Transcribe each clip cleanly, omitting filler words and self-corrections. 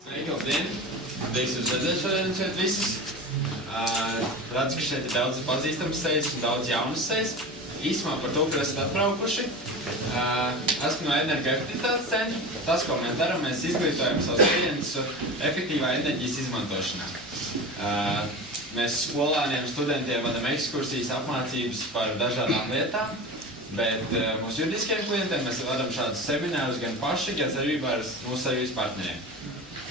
Sveiki, labdien! Prieks jūs redzēt šodien šeit visus. Redzu, ka šeit ir daudz pazīstamas sejas un daudz jaunas sejas. Īsumā par to, kur esat atbraukuši. Esmu no energoefektivitātes centra. Tas, ko mēs darām, mēs izglītojam savus klientus efektīvā enerģijas izmantošanā. Mēs skolēniem, studentiem vadam ekskursijas, apmācības par dažādām lietām, bet mūsu juridiskiem klientiem mēs vadam šādus seminārus gan paši, gan sadarbībā ar mūsu sadarbības partneriem.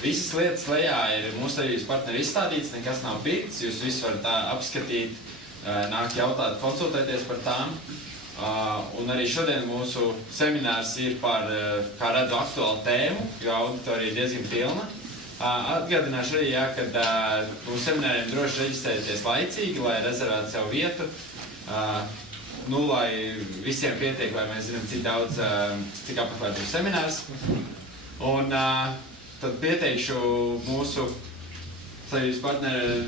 Visas lietas lejā ir mūsu sadarbības partneri izstādīts, nekas nav pirkts, jūs visi varat apskatīt, nākt jautāt, konsultēties par tām. Un arī šodien mūsu seminārs ir par, kā redzu, aktuālu tēmu, jo auditorija ir diezgan pilna. Atgādināšu arī, kad mūsu semināriem droši reģistrēties laicīgi, lai rezervētu savu vietu. Lai visiem pietiek, lai mēs zinām, cik apmeklēt ir seminārs. Un tad pieteikšu mūsu sadarbības partneru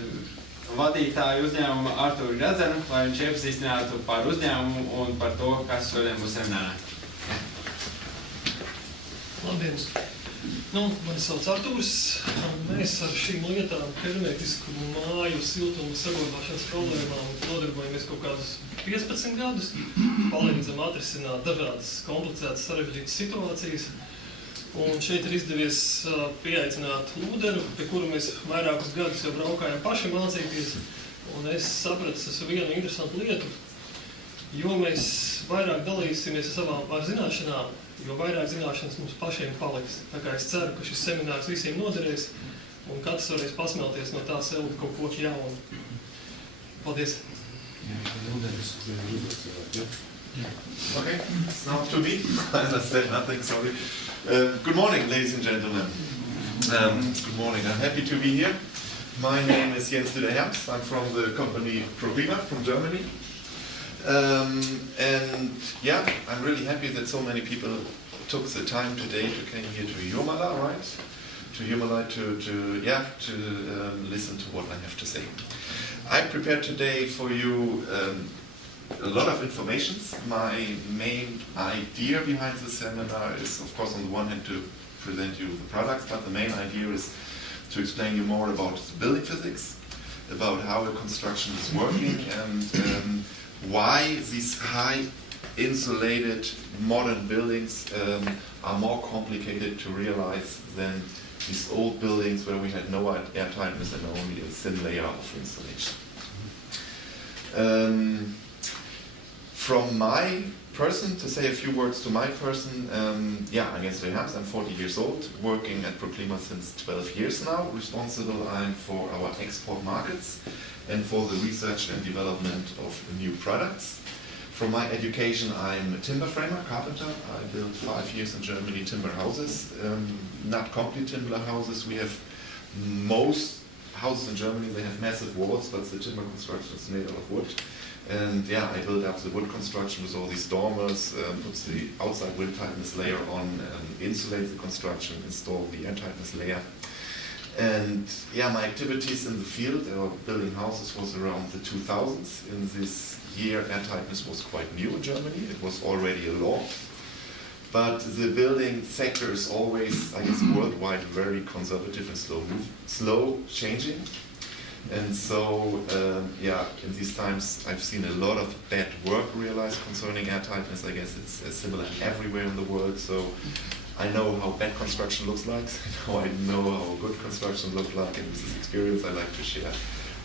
vadītāju uzņēmumu Arturu Gradzenu, lai viņš iepazīstinātu par uzņēmumu un par to, kas šodien būs seminārā. Labdien! Mani sauc Artūrs. Mēs ar šīm lietām, hermētiskumu, māju, siltumu, saglabāšanas problēmām nodarbojamies kaut kādus 15 gadus. Palīdzam atrisināt dažādas komplicētas, sarežģītas situācijas. Un šeit ir izdevies pieaicināt Lūdenu, pie kuru mēs vairākus gadus jau braukājam paši mācīties. Un es sapratu vienu interesantu lietu, jo mēs vairāk dalīsimies ar zināšanām, jo vairāk zināšanas mums pašiem paliks. Tā kā es ceru, ka šis seminārs visiem noderēs un katrs varēs pasmelties no tā sev kaut ko jaunu. Paldies! Okay, it's now to me. I understand nothing, sorry. Good morning, ladies and gentlemen. Good morning, I'm happy to be here. My name is Jens Herms. I'm from the company ProClima from Germany. And yeah, I'm really happy that so many people took the time today to come here to Jomala, right? To Jomala to listen to what I have to say. I prepared today for you a lot of information. My main idea behind the seminar is, of course, on the one hand to present you the products, but the main idea is to explain you more about the building physics, about how a construction is working, and why these high insulated modern buildings are more complicated to realize than these old buildings where we had no airtightness and only a thin layer of insulation. From my person, to say a few words to my person, I'm Jens Herms, I'm 40 years old, working at ProClima since 12 years now. Responsible I'm for our export markets and for the research and development of new products. From my education, I'm a timber framer, carpenter. I built 5 years in Germany timber houses, not complete timber houses. We have most houses in Germany, they have massive walls, but the timber construction is made out of wood. And yeah, I built up the wood construction with all these dormers, put the outside wind tightness layer on, insulate the construction, install the air tightness layer. And yeah, my activities in the field or building houses was around the 2000s. In this year, air tightness was quite new in Germany. It was already a law. But the building sector is always, I guess, worldwide very conservative and slow changing. And so, in these times, I've seen a lot of bad work realized concerning air tightness. I guess it's similar everywhere in the world. So I know how bad construction looks like. I know how good construction looks like, and with this experience I'd like to share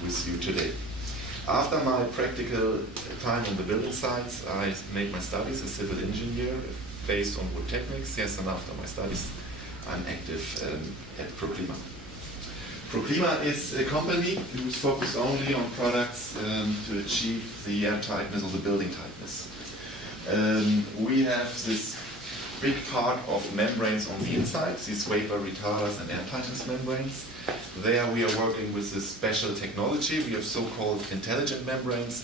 with you today. After my practical time on the building sites, I made my studies as civil engineer based on wood techniques. Yes, and after my studies, I'm active at ProClima. ProClima is a company who's focused only on products to achieve the air tightness or the building tightness. We have this big part of membranes on the inside, these vapor retarders and air tightness membranes. There we are working with this special technology. We have so-called intelligent membranes.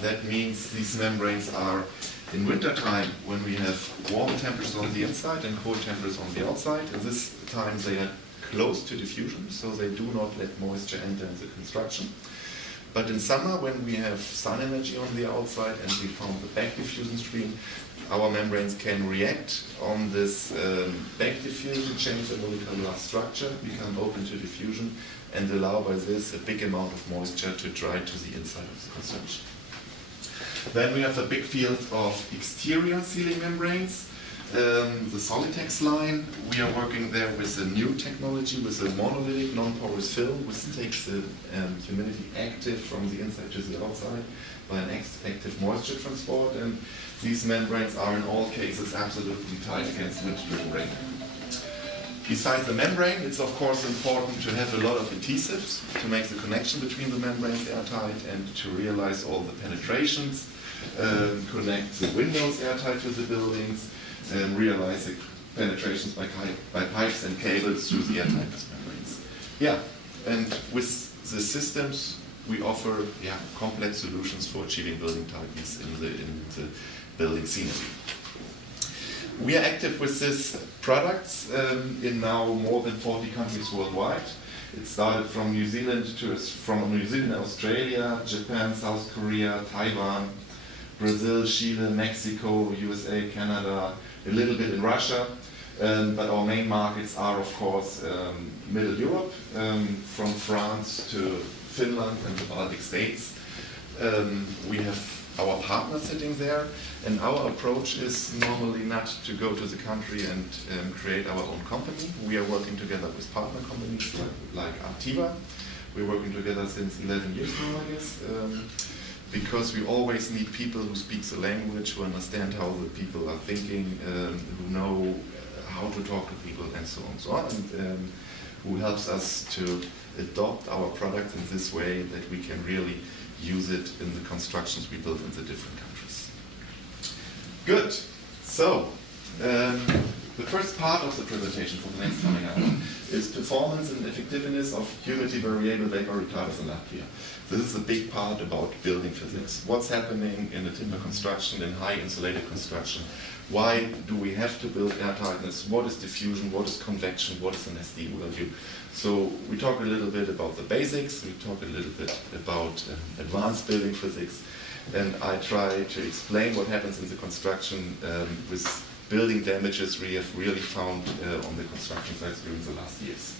That means these membranes are in winter time when we have warm temperatures on the inside and cold temperatures on the outside. In this time they are close to diffusion, so they do not let moisture enter in the construction. But in summer, when we have sun energy on the outside and we found the back diffusion stream, our membranes can react on this back diffusion, change the molecular structure, become open to diffusion, and allow by this a big amount of moisture to dry to the inside of the construction. Then we have a big field of exterior sealing membranes. The Solitex line, we are working there with a new technology, with a monolithic non-porous film, which takes the humidity active from the inside to the outside by an active moisture transport, and these membranes are in all cases absolutely tight against wind-driven rain. Besides the membrane, it's of course important to have a lot of adhesives to make the connection between the membranes airtight and to realize all the penetrations, connect the windows airtight to the buildings, and realize the penetrations by pipes and cables through the airtightness membranes. Yeah, and with the systems we offer complex solutions for achieving building tightness in the building scenery. We are active with these products in now more than 40 countries worldwide. It started from New Zealand Australia, Japan, South Korea, Taiwan, Brazil, Chile, Mexico, USA, Canada, a little bit in Russia, but our main markets are of course Middle Europe, from France to Finland and the Baltic states. We have our partners sitting there, and our approach is normally not to go to the country and create our own company. We are working together with partner companies like ARTIVA. We're working together since 11 years now, I guess, because we always need people who speak the language, who understand how the people are thinking, who know how to talk to people, and so on, and who helps us to adopt our product in this way that we can really use it in the constructions we build in the different countries. Good. So, the first part of the presentation for the next coming hour is performance and effectiveness of humidity variable vapor retarders in Latvia. This is a big part about building physics. What's happening in a timber construction, in high insulated construction? Why do we have to build airtightness? What is diffusion? What is convection? What is an SDU value? So we talk a little bit about the basics, we talk a little bit about advanced building physics, and I try to explain what happens in the construction with building damages we have really found on the construction sites during the last years.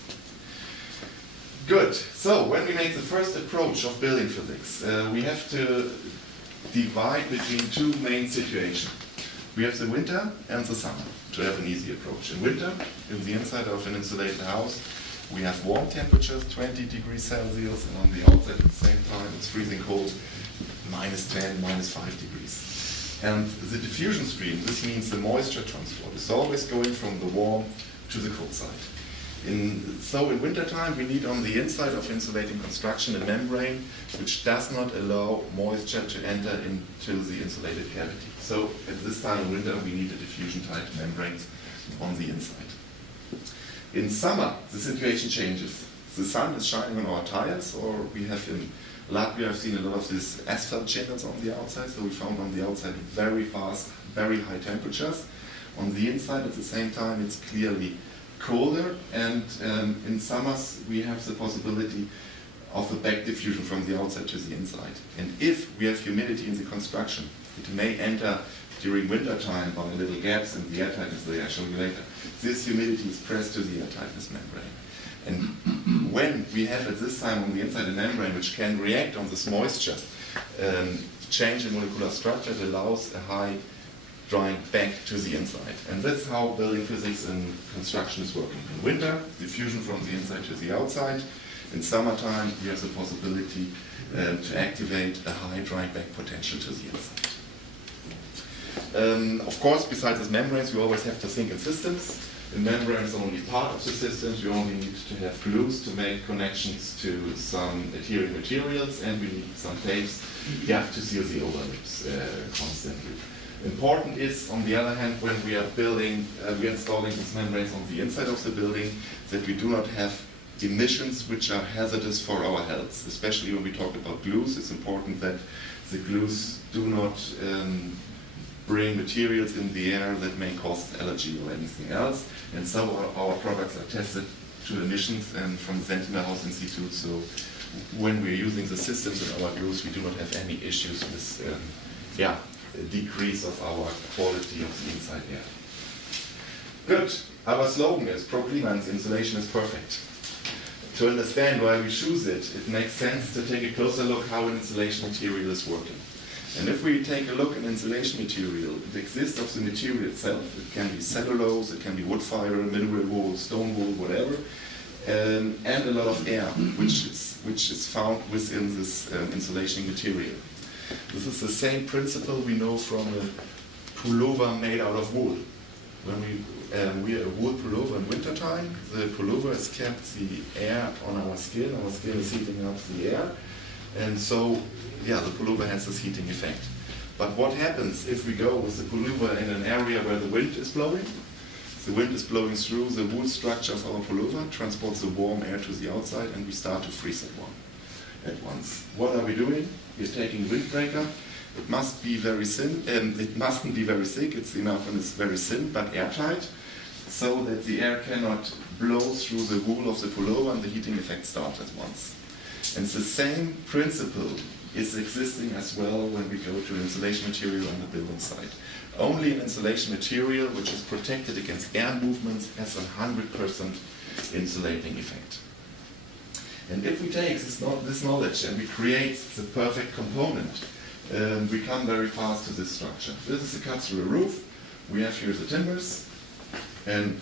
Good. So when we make the first approach of building physics, we have to divide between two main situations. We have the winter and the summer to have an easy approach. In winter, in the inside of an insulated house, we have warm temperatures, 20 degrees Celsius, and on the outside at the same time it's freezing cold, -10, -5 degrees. And the diffusion stream, this means the moisture transport, is always going from the warm to the cold side. So in wintertime, we need on the inside of insulating construction a membrane which does not allow moisture to enter into the insulated cavity. So at this time of winter, we need a diffusion-tight membranes on the inside. In summer, the situation changes. The sun is shining on our tires, or we have in Latvia, I've seen a lot of these asphalt shingles on the outside, so we found on the outside very fast, very high temperatures. On the inside, at the same time, it's clearly colder, and in summers, we have the possibility of a back diffusion from the outside to the inside. And if we have humidity in the construction, it may enter during winter time by little gaps in the airtightness that I'll show you later. This humidity is pressed to the airtightness membrane. And when we have at this time on the inside a membrane which can react on this moisture, change in molecular structure, it allows a high drying back to the inside. And that's how building physics and construction is working. In winter, diffusion from the inside to the outside. In summertime, we have the possibility to activate a high drying back potential to the inside. Of course, besides these membranes, we always have to think in systems. The membrane is only part of the systems. We only need to have glues to make connections to some adhering materials, and we need some tapes to seal the overlaps constantly. Important is, on the other hand, when we are building, we are installing these membranes on the inside of the building, that we do not have emissions which are hazardous for our health. Especially when we talk about glues, it's important that the glues do not bring materials in the air that may cause allergy or anything else. And so our products are tested to emissions and from the Sentinel House Institute. So when we're using the systems in our glues, we do not have any issues with decrease of our quality of the inside air. Good. Our slogan is ProClima and the insulation is perfect. To understand why we choose it, it makes sense to take a closer look how an insulation material is working. And if we take a look at insulation material, it exists of the material itself. It can be cellulose, it can be wood fiber, mineral wool, stone wool, whatever, and a lot of air, which is found within this insulation material. This is the same principle we know from a pullover made out of wool. When we wear a wool pullover in wintertime, the pullover has kept the air on our skin is heating up the air, and so, yeah, the pullover has this heating effect. But what happens if we go with the pullover in an area where the wind is blowing? The wind is blowing through the wool structure of our pullover, transports the warm air to the outside, and we start to freeze at once. What are we doing? We're taking windbreaker. It must be very thin, and it mustn't be very thick. It's enough when it's very thin, but airtight, so that the air cannot blow through the wool of the pullover and the heating effect starts at once. And the same principle is existing as well when we go to insulation material on the building site. Only an insulation material which is protected against air movements has a 100% insulating effect. And if we take this knowledge and we create the perfect component, we come very fast to this structure. This is a cut through a roof. We have here the timbers, and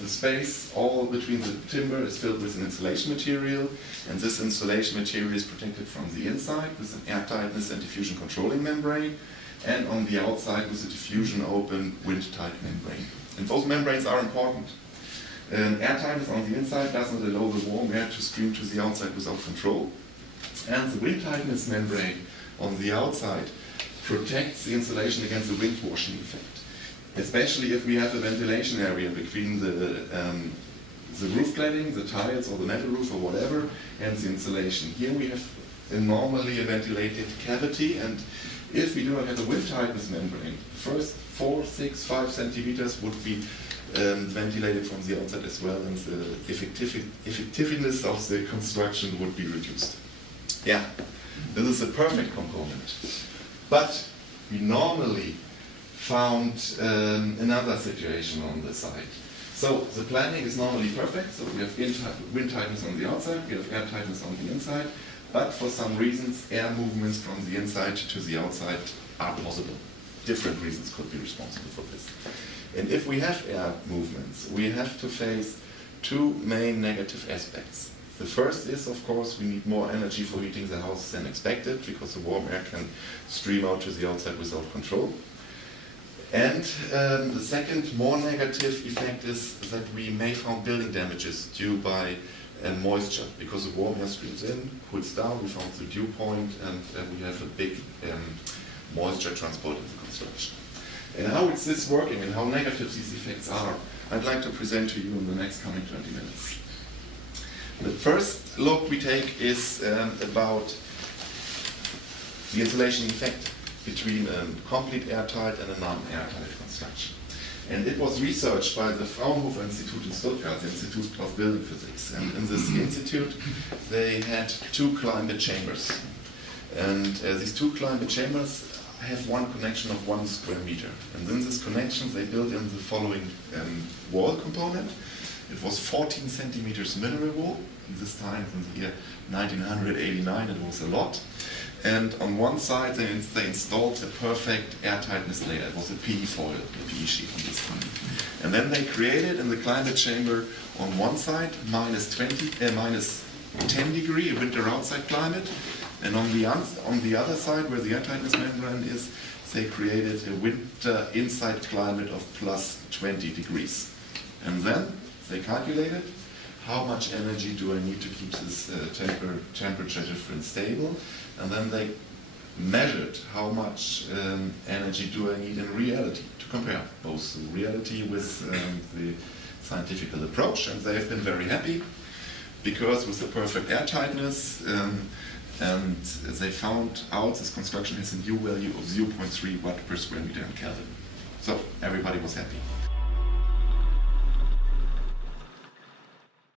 the space all between the timber is filled with an insulation material, and this insulation material is protected from the inside with an air tightness and diffusion controlling membrane, and on the outside with a diffusion open wind tight membrane. And both membranes are important. Air tightness on the inside doesn't allow the warm air to stream to the outside without control, and the wind tightness membrane on the outside protects the insulation against the wind washing effect, especially if we have a ventilation area between the roof cladding, the tiles or the metal roof or whatever, and the insulation. Here we have normally a ventilated cavity, and if we do not have a wind tightness membrane, first 4, 6, 5 centimeters would be ventilated from the outside as well, and the effectiveness of the construction would be reduced. Yeah. This is a perfect component. But we normally found another situation on the site. So the planning is normally perfect. So we have wind tightness on the outside, we have air tightness on the inside, but for some reasons air movements from the inside to the outside are possible. Different reasons could be responsible for this. And if we have air movements, we have to face two main negative aspects. The first is, of course, we need more energy for heating the house than expected, because the warm air can stream out to the outside without control. And the second, more negative effect is that we may find building damages due by moisture, because the warm air streams in, cools down, we found the dew point, and we have a big moisture transport in the construction. And how is this working and how negative these effects are, I'd like to present to you in the next coming 20 minutes. The first look we take is about the insulation effect between a complete airtight and a non-airtight construction. And it was researched by the Fraunhofer Institute in Stuttgart, the Institute of Building Physics. And in this institute, they had 2 climate chambers. And these 2 climate chambers have one connection of 1 square meter. And in this connection, they built in the following wall component. It was 14 centimeters mineral wool. At this time, in the year 1989, it was a lot. And on one side, they installed a perfect airtightness layer. It was a PE foil, a PE sheet on this time. And then they created in the climate chamber on one side minus 10 degree, a winter outside climate. And on the other side, where the airtightness membrane is, they created a winter inside climate of plus 20 degrees. And then they calculated how much energy do I need to keep this temperature difference stable, and then they measured how much energy do I need in reality to compare both the reality with the scientific approach, and they have been very happy because with the perfect airtightness and they found out this construction has a U value of 0.3 watt per square meter in Kelvin. So everybody was happy.